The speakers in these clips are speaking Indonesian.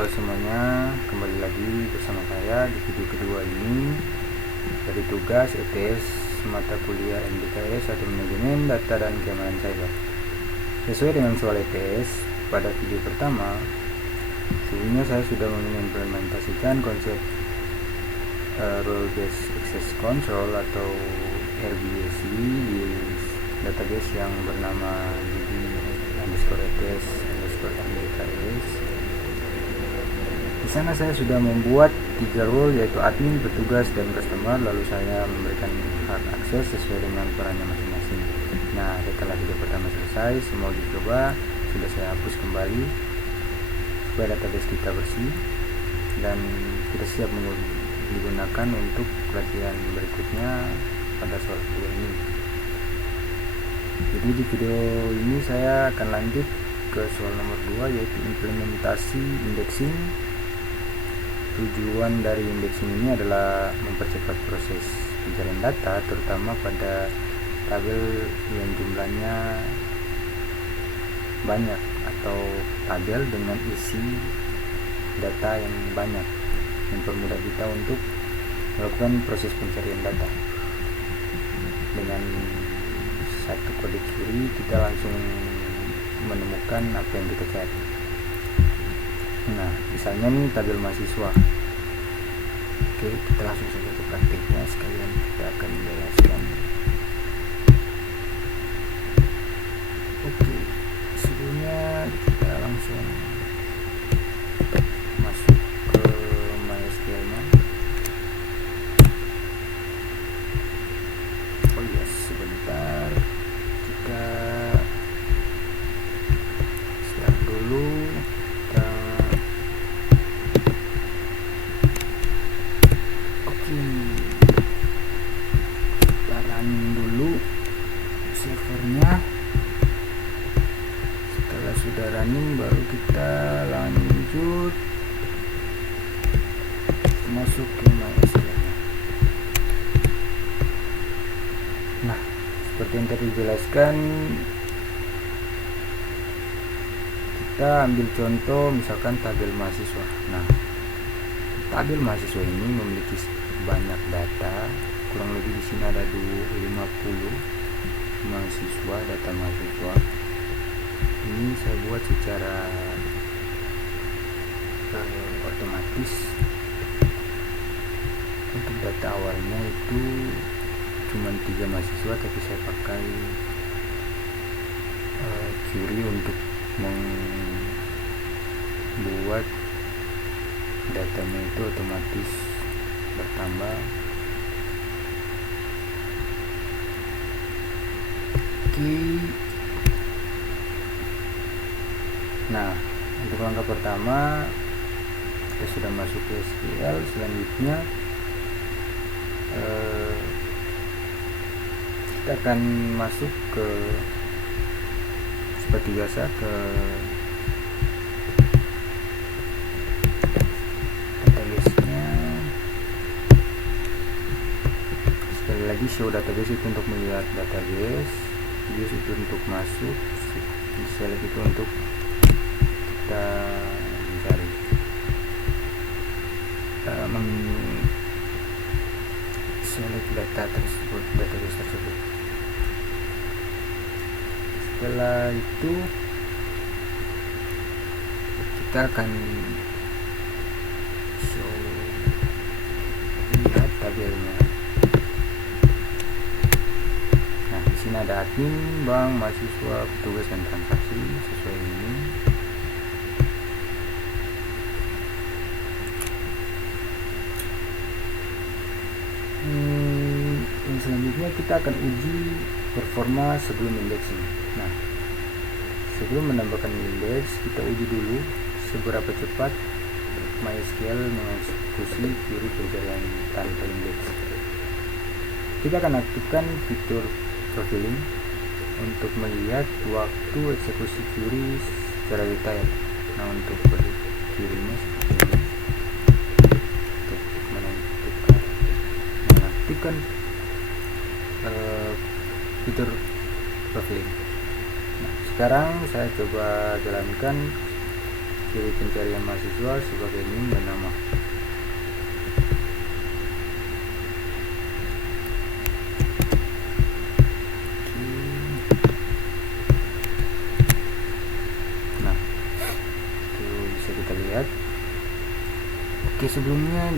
Halo semuanya, kembali lagi bersama saya di video kedua ini dari tugas ETS mata kuliah MDKS atau Manajemen Data dan Keamanan Cyber. Sesuai dengan soal ETS, pada video pertama sebelumnya saya sudah mengimplementasikan konsep Role Based Access Control atau RBAC di database yang bernama DB_ETS_MDKS. Di sana saya sudah membuat 3 role, yaitu admin, petugas, dan customer, lalu saya memberikan hak akses sesuai dengan perannya masing-masing. Nah, setelah video pertama selesai, semua uji coba sudah saya hapus kembali supaya database kita bersih dan kita siap digunakan untuk pelatihan berikutnya pada soal kedua ini. Jadi di video ini saya akan lanjut ke soal nomor 2, yaitu implementasi indexing. Tujuan dari indexing ini adalah mempercepat proses pencarian data, terutama pada tabel yang jumlahnya banyak atau tabel dengan isi data yang banyak, mempermudah kita untuk melakukan proses pencarian data. Dengan satu kode query kita langsung menemukan apa yang kita cari. Nah, misalnya nih tabel mahasiswa. Oke, kita langsung saja ke praktiknya, sekalian kita akan menjelaskan. Oke, sebelumnya kita langsung masuk ke MySQL-nya. Oh iya, sebentar, kita start dulu. Kita running dulu servernya. Setelah sudah running, baru kita lanjut masuk ke MySQL. Nah, seperti yang tadi dijelaskan, kita ambil contoh misalkan tabel mahasiswa. Nah, tabel mahasiswa ini memiliki banyak data, kurang lebih di sini ada 50 mahasiswa, data mahasiswa. Ini saya buat secara otomatis. Untuk data awalnya itu cuma 3 mahasiswa, tapi saya pakai query untuk membuat datanya itu otomatis bertambah. Oke. Nah, untuk langkah pertama kita sudah masuk ke SQL. Selanjutnya kita akan masuk ke seperti biasa ke database-nya. Sekali lagi, show database itu untuk melihat database, views itu untuk masuk, select itu untuk kita mencari select data tersebut, database tersebut. Setelah itu kita akan lihat tabelnya. Nah, di sini ada admin, bank, mahasiswa, petugas, dan transaksi sesuai ini. Selanjutnya kita akan uji performa sebelum indexing. Nah, sebelum menambahkan indeks, kita uji dulu seberapa cepat MySQL mengeksekusi query pencarian tanpa indeks. Kita akan aktifkan fitur profiling untuk melihat waktu eksekusi query secara detail. Nah, untuk query-nya seperti ini. Untuk mengaktifkan fitur profiling. Nah, sekarang saya coba jalankan ciri pencarian mahasiswa sebagai NIM dan nama. Nah, itu bisa kita lihat. Oke, sebelumnya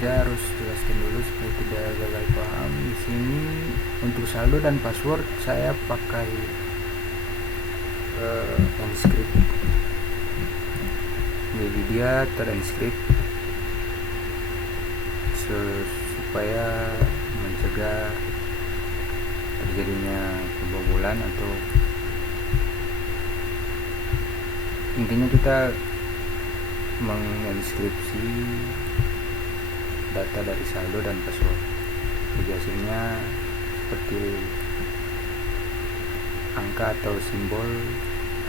saya harus jelaskan dulu supaya tidak gagal paham. Di sini untuk saldo dan password saya pakai Enscript. Jadi dia terencript supaya mencegah terjadinya kebobolan, atau intinya kita menginskripsi data dari saldo dan password. Jadi hasilnya seperti angka atau simbol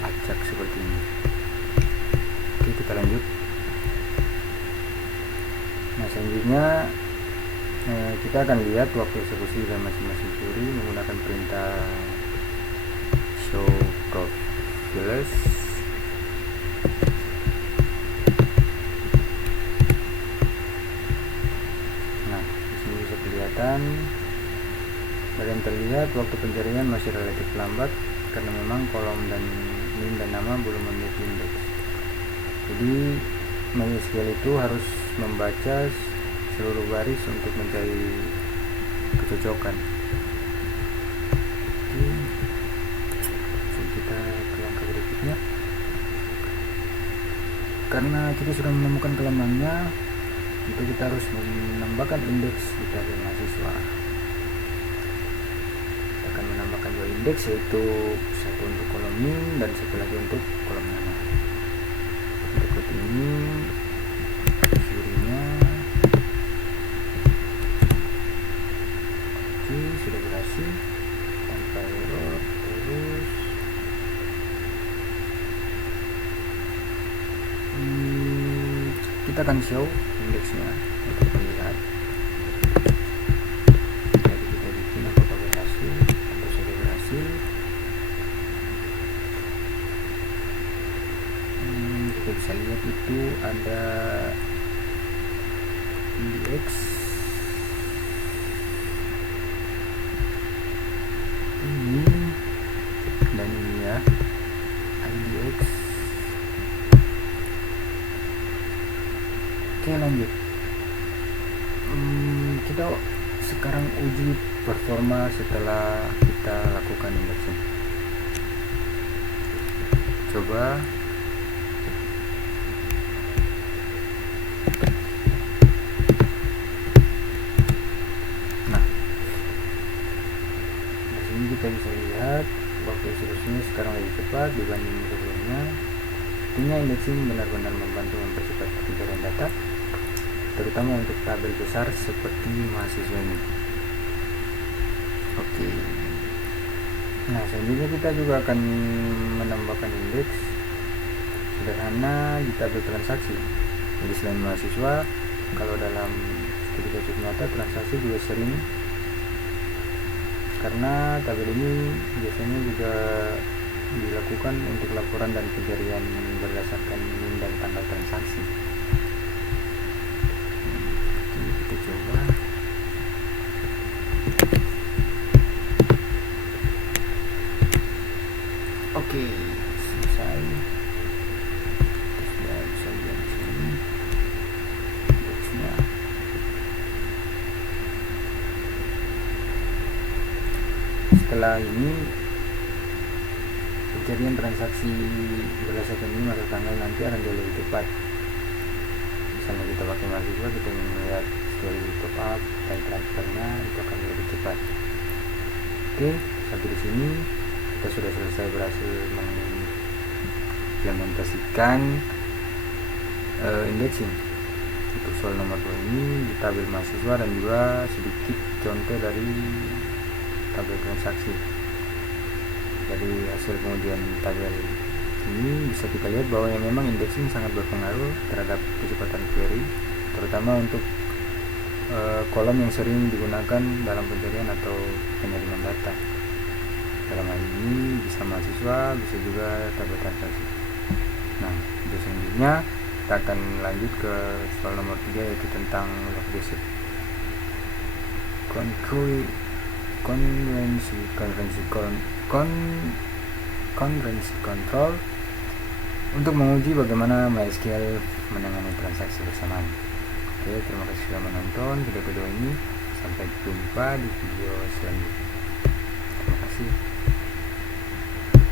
acak seperti ini. Oke, kita lanjut. Nah, selanjutnya kita akan lihat waktu eksekusi dalam masing-masing query menggunakan perintah show profiles. Nah, di sini bisa kelihatan dari yang terlihat waktu pencarian masih relatif lambat karena memang kolom dan NIM dan nama belum memiliki indeks. Jadi MySQL itu harus membaca seluruh baris untuk mencari kecocokan. Oke, kita ke langkah berikutnya. Karena kita sudah menemukan kelemahannya, tentu kita harus menambahkan indeks di tabel mahasiswa. Kita akan menambahkan dua indeks, yaitu satu untuk kolom NIM dan satu lagi untuk kolom nama. Berikut ini cirinya. Oke, sudah berhasil tanpa error. Terus kita akan show indeksnya untuk melihat. Jadi kita bikin apakah berhasil. Tentu saja berhasil. Kita bisa lihat itu ada indeks ini dan ini ya, IDX. Oke, lanjut. Kita sekarang uji performa setelah kita lakukan indexing. Coba kita bisa lihat waktu eksekusinya sekarang lebih cepat dibanding sebelumnya. Artinya indexing benar-benar membantu mempercepat pencarian data, terutama untuk tabel besar seperti mahasiswa ini. Oke. Nah, selanjutnya kita juga akan menambahkan indeks sederhana di tabel transaksi. Jadi selain mahasiswa, kalau dalam studi kasus nyata transaksi juga sering, karena tabel ini biasanya juga dilakukan untuk laporan dan pencarian berdasarkan NIM dan tanggal transaksi. Kita coba. Oke, selesai. Sudah bisa lihat di sini indeksnya. Setelah ini pencarian transaksi berdasarkan ini maka tanggal nanti akan jauh lebih cepat. Misalnya kita pakai mahasiswa, kita ingin melihat story top up dan transfernya, itu akan lebih cepat. Oke, sampai di sini kita sudah selesai berhasil mengimplementasikan indexing untuk soal nomor 2 ini di tabel mahasiswa dan juga sedikit contoh dari tabel transaksi. Dari hasil pengujian tabel ini bisa kita lihat bahwa yang memang indexing sangat berpengaruh terhadap kecepatan query, terutama untuk kolom yang sering digunakan dalam pencarian atau penyaringan data. Dalam hal ini bisa mahasiswa, bisa juga tabel transaksi. Nah, selanjutnya kita akan lanjut ke soal nomor 3, yaitu tentang log basic konvensi kontrol untuk menguji bagaimana MySQL menangani transaksi bersamaan. Oke, terima kasih sudah menonton video ini. Sampai jumpa di video selanjutnya. Terima kasih.